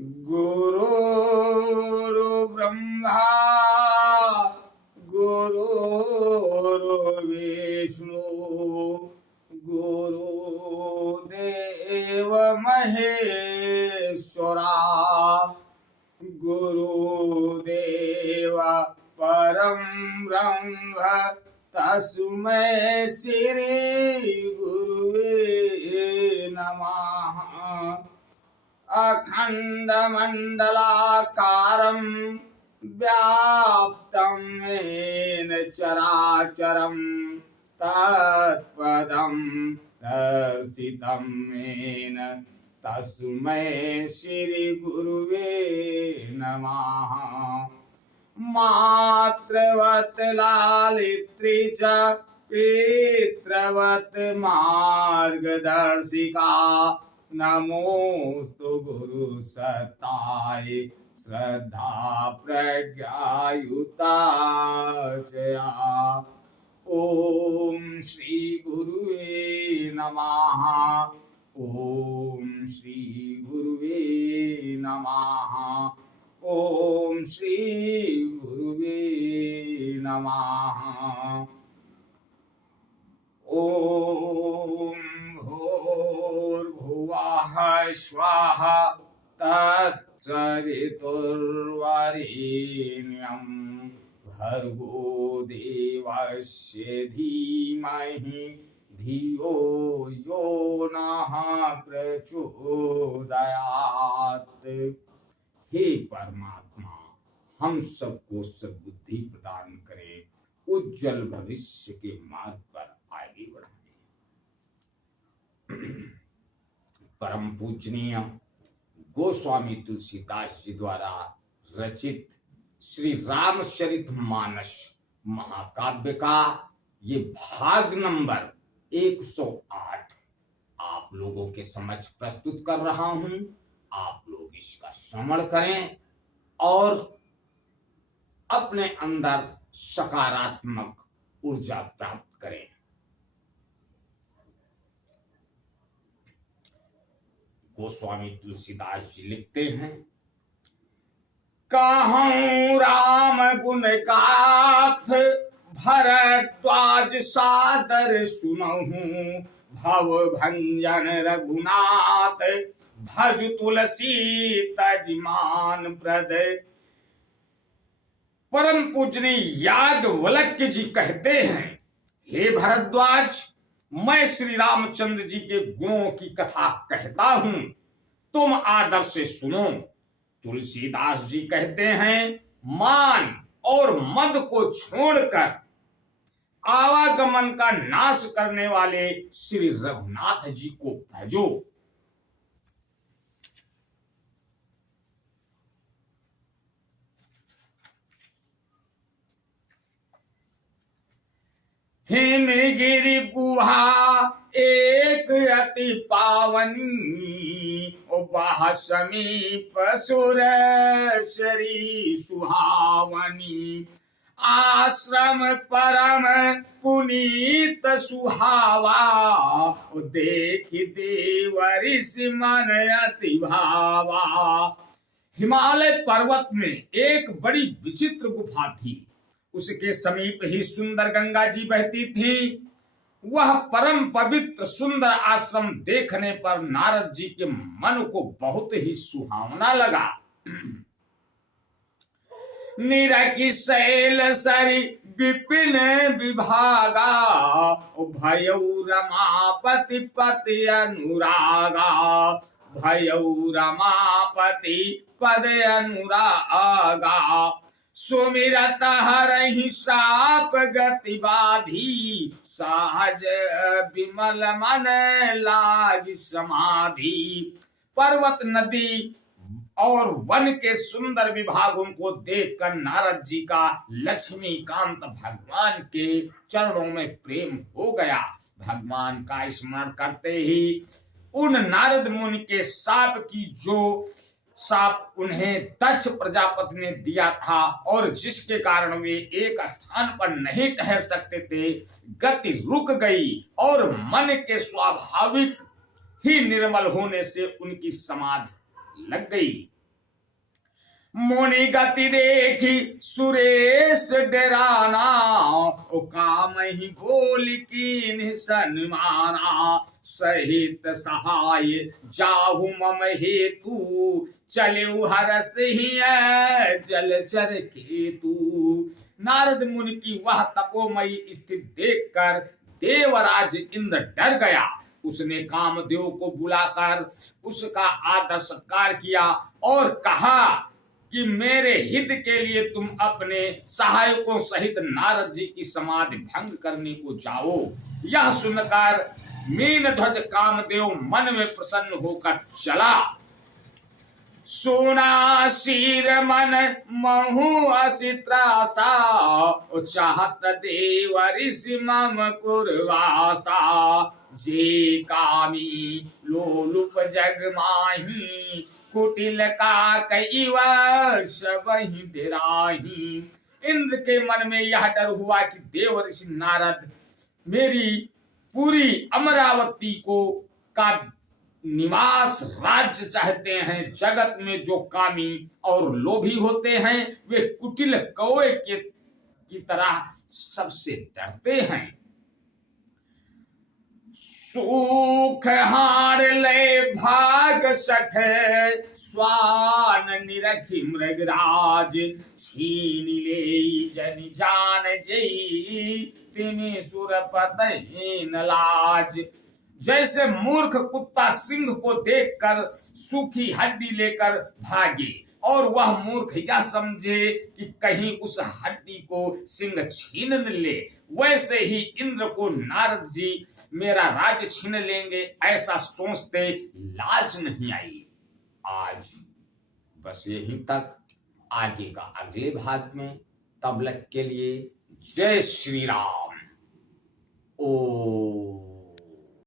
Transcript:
गुरुर्ब्रह्मा गुरुर्विष्णु गुरुदेव महेश्वरा गुरुदेव परं ब्रह्म तस्मै श्री गुरुवे नमः। अखण्डमण्डलाकारं व्याप्तं येन चराचरं तत्पदं दर्शितं येन तस्मै श्रीगुरुवे नमः। मातृवत् लालित्री च पितृवत् मार्गदर्शिका नमोस्तु गुरु सत्ताय श्रद्धा प्रज्ञायुक्ताचया। ओम श्री गुरुवे नमः। ओम श्री गुरुवे नमः। ओम श्री गुरुवे नमः। ओम भूर्भुवः स्वः तत्सवितुर्वरेण्यं भर्गो देवस्य धीमहि धियो यो नः प्रचोदयात्। हे परमात्मा, हम सबको सद्बुद्धि प्रदान करें, उज्जवल भविष्य के मार्ग पर आगे बढ़ाएं। परम पूजनीय गोस्वामी तुलसीदास जी द्वारा रचित श्री रामचरितमानस महाकाव्य का ये भाग नंबर 108 आप लोगों के समक्ष प्रस्तुत कर रहा हूं। आप लोग इसका श्रवण करें और अपने अंदर सकारात्मक ऊर्जा प्राप्त करें। गोस्वामी तुलसीदास जी लिखते हैं, कहूं राम गुण गाथ भरद्वाज सादर सुनहूं, भव भंजन रघुनाथ भज तुलसी तजमान प्रद। परम पूजनीय याज्ञवल्क्य जी कहते हैं, हे भरद्वाज, मैं श्री रामचंद्र जी के गुणों की कथा कहता हूं, तुम आदर से सुनो। तुलसीदास जी कहते हैं, मान और मद को छोड़कर आवागमन का नाश करने वाले श्री रघुनाथ जी को भजो। हिमगिरि गुहा एक अति पावनी, बह समीप सुरेश्वरी सुहावनी। आश्रम परम पुनीत सुहावा, देख देवरिष मन अति भावा। हिमालय पर्वत में एक बड़ी विचित्र गुफा थी, उसके समीप ही सुंदर गंगा जी बहती थी। वह परम पवित्र सुंदर आश्रम देखने पर नारद जी के मन को बहुत ही सुहावना लगा। निरखि शैल सरि विपिन विभागा, भयउ रमापति पति अनुरागा। भयउ रमापति पद अनुरागा, सुमिरत हरहि श्राप गति बाधी। सहज विमल मन लागी समाधि। पर्वत नदी और वन के सुंदर विभागों को देखकर नारद जी का लक्ष्मीकांत भगवान के चरणों में प्रेम हो गया। भगवान का स्मरण करते ही उन नारद मुनि के शाप की जो साप उन्हें दक्ष प्रजापति ने दिया था और जिसके कारण वे एक स्थान पर नहीं ठहर सकते थे, गति रुक गई और मन के स्वाभाविक ही निर्मल होने से उनकी समाधि लग गई। मुनि गति देखी सुरेश डराना, ओ काम ही बोल की सन्माना। सहित सहाय जाहु मम हेतु, चले हरस ही जलचर केतु। नारद मुनि की वह तपोमयी स्थिति देखकर देवराज इंद्र डर गया। उसने कामदेव को बुलाकर उसका आदर सत्कार किया और कहा कि मेरे हित के लिए तुम अपने सहायकों सहित नारद जी की समाधि भंग करने को जाओ। यह सुनकर मीन ध्वज कामदेव मन में प्रसन्न होकर चला। सोना शीर मन महु असित्रासा, चाहत देव ऋषि मम पुरवासा। जे कामी लोलुप जग माही, कुटिल का कई वर्ष वही डेराही। इंद्र के मन में यह डर हुआ कि देव ऋषि नारद मेरी पूरी अमरावती को का निवास राज्य चाहते हैं। जगत में जो कामी और लोभी होते हैं वे कुटिल कौवे की तरह सबसे डरते हैं। सुख हार ले भाग सठ, स्वान निरखी मृगराज। छीन ले जन जान जई, तिमी सुरपत न लाज। जैसे मूर्ख कुत्ता सिंह को देखकर सूखी हड्डी लेकर भागे और वह मूर्ख यह समझे कि कहीं उस हड्डी को सिंह छीन न ले, वैसे ही इंद्र को नारद जी मेरा राज्य छीन लेंगे ऐसा सोचते लाज नहीं आई। आज बस यहीं तक, आगे का अगले भाग में। तब तक के लिए जय श्री राम। ओ